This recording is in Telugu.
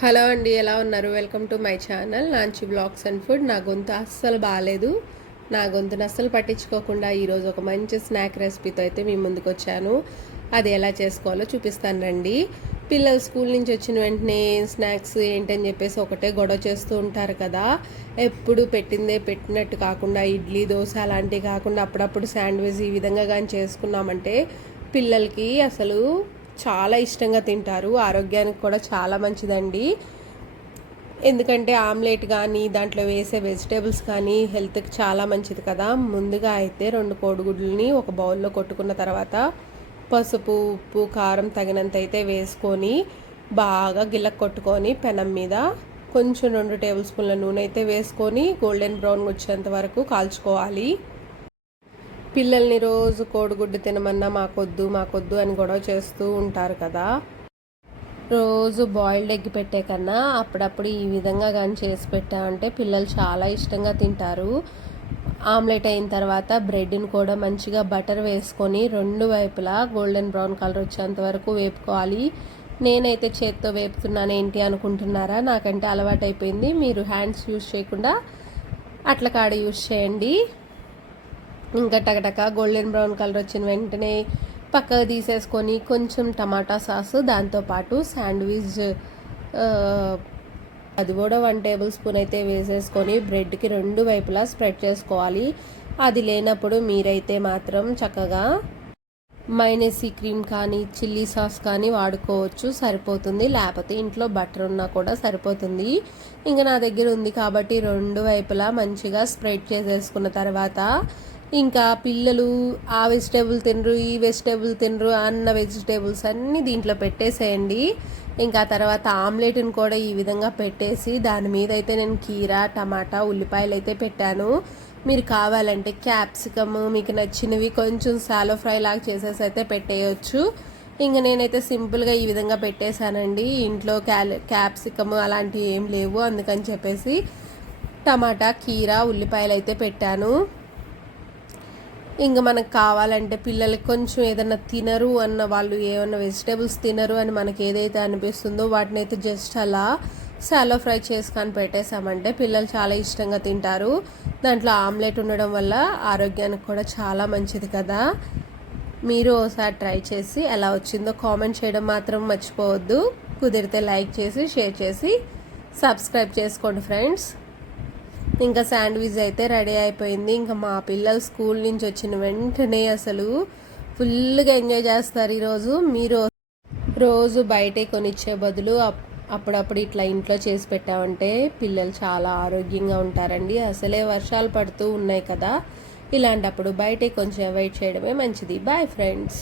హలో అండి ఎలా ఉన్నారు? Welcome to my channel Nanchi vlogs and food నా గొంతు అస్సలు బాగాలేదు నా గొంతును అస్సలు పట్టించుకోకుండా ఈరోజు ఒక మంచి స్నాక్ రెసిపీతో అయితే మీ ముందుకు వచ్చాను. అది ఎలా చేసుకోవాలో చూపిస్తాను రండి. పిల్లలు స్కూల్ నుంచి వచ్చిన వెంటనే స్నాక్స్ ఏంటని చెప్పేసి ఒకటే గొడవ చేస్తూ ఉంటారు కదా. ఎప్పుడు పెట్టిందే పెట్టినట్టు కాకుండా ఇడ్లీ దోశ అలాంటివి కాకుండా అప్పుడప్పుడు శాండ్విచ్ ఈ విధంగా కానీ చేసుకున్నామంటే పిల్లలకి అసలు చాలా ఇష్టంగా తింటారు. ఆరోగ్యానికి కూడా చాలా మంచిదండి. ఎందుకంటే ఆమ్లెట్ కానీ దాంట్లో వేసే వెజిటేబుల్స్ కానీ హెల్త్కి చాలా మంచిది కదా. ముందుగా అయితే రెండు కోడిగుడ్లని ఒక బౌల్లో కొట్టుకున్న తర్వాత పసుపు ఉప్పు కారం తగినంత అయితే వేసుకొని బాగా గిల్లక కొట్టుకొని పెనం మీద కొంచెం రెండు టేబుల్ స్పూన్ల నూనె అయితే వేసుకొని గోల్డెన్ బ్రౌన్ వచ్చేంత వరకు కాల్చుకోవాలి. పిల్లల్ని రోజు కోడిగుడ్డు తినమన్నా మాకొద్దు మాకొద్దు అని గొడవ చేస్తూ ఉంటారు కదా. రోజు బాయిల్డ్ ఎగ్ పెట్టే కన్నా అప్పుడప్పుడు ఈ విధంగా కానీ చేసి పెట్టామంటే పిల్లలు చాలా ఇష్టంగా తింటారు. ఆమ్లెట్ అయిన తర్వాత బ్రెడ్ని కూడా మంచిగా బటర్ వేసుకొని రెండు వైపులా గోల్డెన్ బ్రౌన్ కలర్ వచ్చేంత వరకు వేపుకోవాలి. నేనైతే చేత్తో వేపుతున్నాను ఏంటి అనుకుంటున్నారా? నాకంటే అలవాటు అయిపోయింది మీరు హ్యాండ్స్ యూజ్ చేయకుండా అట్ల కాడ యూజ్ చేయండి. ఇంకా టకటక గోల్డెన్ బ్రౌన్ కలర్ వచ్చిన వెంటనే పక్కకు తీసేసుకొని కొంచెం టమాటా సాసు దాంతోపాటు శాండ్విచ్ అది కూడా వన్ టేబుల్ స్పూన్ అయితే వేసేసుకొని బ్రెడ్కి రెండు వైపులా స్ప్రెడ్ చేసుకోవాలి. అది లేనప్పుడు మీరైతే మాత్రం చక్కగా మైనసీ క్రీమ్ కానీ చిల్లీ సాస్ కానీ వాడుకోవచ్చు సరిపోతుంది. లేకపోతే ఇంట్లో బటర్ ఉన్నా కూడా సరిపోతుంది. ఇంకా నా దగ్గర ఉంది కాబట్టి రెండు వైపులా మంచిగా స్ప్రెడ్ చేసేసుకున్న తర్వాత ఇంకా పిల్లలు ఆ వెజిటేబుల్ తినరు ఈ వెజిటేబుల్ తినరు అన్న వెజిటేబుల్స్ అన్నీ దీంట్లో పెట్టేసేయండి. ఇంకా తర్వాత ఆమ్లెట్ని కూడా ఈ విధంగా పెట్టేసి దాని మీద అయితే నేను కీరా టమాటా ఉల్లిపాయలు అయితే పెట్టాను. మీరు కావాలంటే క్యాప్సికమ్ మీకు నచ్చినవి కొంచెం సాలో ఫ్రై లాగా చేసేసి అయితే పెట్టేయచ్చు. ఇంకా నేనైతే సింపుల్గా ఈ విధంగా పెట్టేశానండి. ఇంట్లో క్యాల్ క్యాప్సికమ్ అలాంటివి ఏం లేవు అందుకని చెప్పేసి టమాటా కీరా ఉల్లిపాయలు అయితే పెట్టాను. ఇంకా మనకు కావాలంటే పిల్లలకి కొంచెం ఏదైనా తినరు అన్న వాళ్ళు ఏమైనా వెజిటేబుల్స్ తినరు అని మనకి ఏదైతే అనిపిస్తుందో వాటిని అయితే జస్ట్ అలా సాలో ఫ్రై చేసుకొని పెట్టేసామంటే పిల్లలు చాలా ఇష్టంగా తింటారు. దాంట్లో ఆమ్లెట్ ఉండడం వల్ల ఆరోగ్యానికి కూడా చాలా మంచిది కదా. మీరు ఒకసారి ట్రై చేసి ఎలా వచ్చిందో కామెంట్ చేయడం మాత్రం మర్చిపోవద్దు. కుదిరితే లైక్ చేసి షేర్ చేసి సబ్స్క్రైబ్ చేసుకోండి ఫ్రెండ్స్. ఇంకా శాండ్విచ్ అయితే రెడీ అయిపోయింది. ఇంకా మా పిల్లలు స్కూల్ నుంచి వచ్చిన వెంటనే అసలు ఫుల్గా ఎంజాయ్ చేస్తారు ఈరోజు. మీరు రోజు బయటే కొనిచ్చే బదులు అప్పుడప్పుడు ఇట్లా ఇంట్లో చేసి పెట్టామంటే పిల్లలు చాలా ఆరోగ్యంగా ఉంటారండి. అసలే వర్షాలు పడుతూ ఉన్నాయి కదా. ఇలాంటప్పుడు బయటే కొంచెం అవాయిడ్ చేయడమే మంచిది. Bye friends.